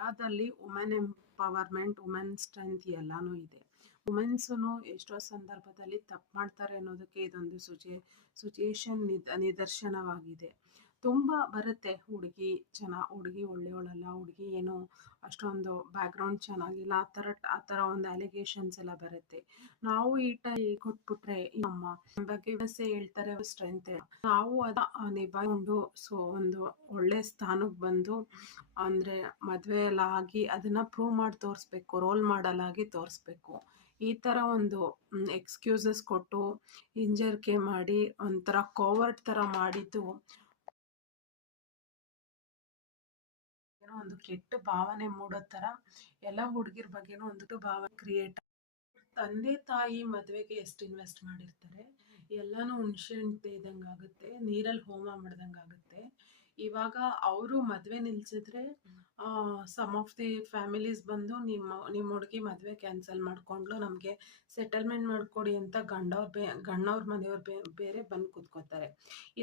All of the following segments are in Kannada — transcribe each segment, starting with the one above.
ಮೆಗಾದಲ್ಲಿ ವುಮೆನ್ ಎಂಪವರ್ಮೆಂಟ್, ವುಮೆನ್ ಸ್ಟ್ರೆಂತ್ ಎಲ್ಲಾನು ಇದೆ. ವುಮೆನ್ಸು ಎಷ್ಟೋ ಸಂದರ್ಭದಲ್ಲಿ ತಪ್ಪು ಮಾಡ್ತಾರೆ ಅನ್ನೋದಕ್ಕೆ ಇದೊಂದು ಸಿಚುಯೇಷನ್ ನಿದರ್ಶನವಾಗಿದೆ. ತುಂಬ ಬರುತ್ತೆ ಹುಡುಗಿ ಒಳ್ಳೆಯವಳಲ್ಲ, ಹುಡುಗಿ ಏನೋ ಅಷ್ಟೊಂದು ಬ್ಯಾಕ್ಗ್ರೌಂಡ್ ಚೆನ್ನಾಗಿಲ್ಲ, ಆ ಥರ ಒಂದು ಅಲಿಗೇಷನ್ಸ್ ಎಲ್ಲ ಬರುತ್ತೆ. ನಾವು ಕೊಟ್ಬಿಟ್ರೆ ನಮ್ಮ ಬಗ್ಗೆ ಹೇಳ್ತಾರೆ ಸ್ಟ್ರೆಂತ್, ನಾವು ನಿಭಾಯಿಸ್ಕೊಂಡು ಒಂದು ಒಳ್ಳೆ ಸ್ಥಾನಕ್ಕೆ ಬಂದು ಅಂದರೆ ಮದುವೆ ಎಲ್ಲ ಆಗಿ ಅದನ್ನು ಪ್ರೂವ್ ಮಾಡಿ ತೋರಿಸ್ಬೇಕು, ರೋಲ್ ಮಾಡೆಲ್ ಆಗಿ ತೋರಿಸ್ಬೇಕು. ಈ ಥರ ಒಂದು ಎಕ್ಸ್ಕ್ಯೂಸಸ್ ಕೊಟ್ಟು ಹಿಂಜರಿಕೆ ಮಾಡಿ ಒಂಥರ ಕೋವರ್ಟ್ ಥರ ಮಾಡಿದ್ದು ಏನೋ ಒಂದು ಕೆಟ್ಟ ಭಾವನೆ ಮೂಡೋ ಥರ ಎಲ್ಲ ಹುಡುಗಿರ ಬಗ್ಗೆನೂ ಒಂದು ಭಾವನೆ ಕ್ರಿಯೇಟ್. ತಂದೆ ತಾಯಿ ಮದುವೆಗೆ ಎಷ್ಟು ಇನ್ವೆಸ್ಟ್ ಮಾಡಿರ್ತಾರೆ, ಎಲ್ಲನೂ ಹುಣಸೆ ಹಣ್ಣು ತೆಯ್ದಂಗೆ ಆಗುತ್ತೆ, ನೀರಲ್ಲಿ ಹೋಮ ಮಾಡ್ದಂಗೆ ಆಗುತ್ತೆ. ಇವಾಗ ಅವರು ಮದುವೆ ನಿಲ್ಸಿದ್ರೆ ಸಮ್ ಆಫ್ ದಿ ಫ್ಯಾಮಿಲೀಸ್ ಬಂದು ನಿಮ್ಮ ಹುಡುಗಿ ಮದುವೆ ಕ್ಯಾನ್ಸಲ್ ಮಾಡಿಕೊಂಡ್ಲು, ನಮಗೆ ಸೆಟಲ್ಮೆಂಟ್ ಮಾಡಿಕೊಡಿ ಅಂತ ಗಂಡವ್ರ ಮನೆಯವ್ರು ಬೇರೆ ಬಂದು ಕೂತ್ಕೋತಾರೆ.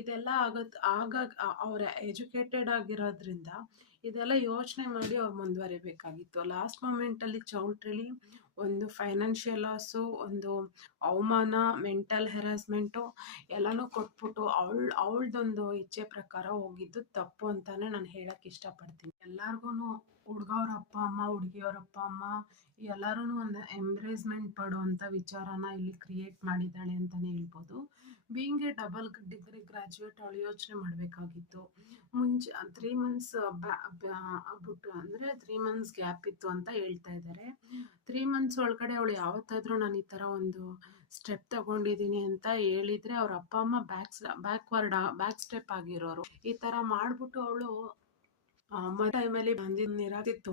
ಇದೆಲ್ಲ ಅವ್ರ ಎಜುಕೇಟೆಡ್ ಆಗಿರೋದ್ರಿಂದ ಇದೆಲ್ಲ ಯೋಚನೆ ಮಾಡಿ ಅವ್ರು ಮುಂದುವರಿಬೇಕಾಗಿತ್ತು. ಲಾಸ್ಟ್ ಮೂಮೆಂಟಲ್ಲಿ ಚೌಲ್ಟ್ರಿಲಿ ಒಂದು ಫೈನಾನ್ಷಿಯಲ್ ಲಾಸು, ಒಂದು ಅವಮಾನ, ಮೆಂಟಲ್ ಹೆರಾಸ್ಮೆಂಟು ಎಲ್ಲನೂ ಕೊಟ್ಬಿಟ್ಟು ಅವಳದೊಂದು ಇಚ್ಛೆ ಪ್ರಕಾರ ಹೋಗಿದ್ದು ತಪ್ಪು ಅಂತಾನೆ ನಾನು ಹೇಳಕ್ಕೆ ಇಷ್ಟಪಡ್ತೀನಿ. ಎಲ್ಲರಿಗೂ ಹುಡುಗವ್ರ ಅಪ್ಪ ಅಮ್ಮ, ಹುಡುಗಿಯವ್ರ ಅಪ್ಪ ಅಮ್ಮ ಎಲ್ಲರೂ ಒಂದು ಎಂಬ್ರೇಸ್ಮೆಂಟ್ ಪಡುವಂಥ ವಿಚಾರನ ಇಲ್ಲಿ ಕ್ರಿಯೇಟ್ ಮಾಡಿದ್ದಾಳೆ ಅಂತಲೇ ಹೇಳ್ಬೋದು. Being A double degree graduate ಅವಳು ಯೋಚನೆ ಮಾಡಬೇಕಾಗಿತ್ತು. ಮುಂಚೆ 3 ಮಂತ್ಸ್ ಬಿಟ್ಟು ಅಂದರೆ 3 ಮಂತ್ಸ್ ಗ್ಯಾಪ್ ಇತ್ತು ಅಂತ ಹೇಳ್ತಾ ಇದ್ದಾರೆ. 3 ಮಂತ್ಸ್ ಒಳಗಡೆ ಅವಳು ಯಾವತ್ತಾದರೂ ನಾನು ಈ ಥರ ಒಂದು ಸ್ಟೆಪ್ ತಗೊಂಡಿದ್ದೀನಿ ಅಂತ ಹೇಳಿದರೆ ಅವ್ರ ಅಪ್ಪ ಅಮ್ಮ ಬ್ಯಾಕ್ ಸ್ಟೆಪ್ ಆಗಿರೋರು. ಈ ಥರ ಮಾಡಿಬಿಟ್ಟು ಅವಳು ಟೈಮಲ್ಲಿ ಬಂದಿದ್ದು ನಿರಾಗಿತ್ತು.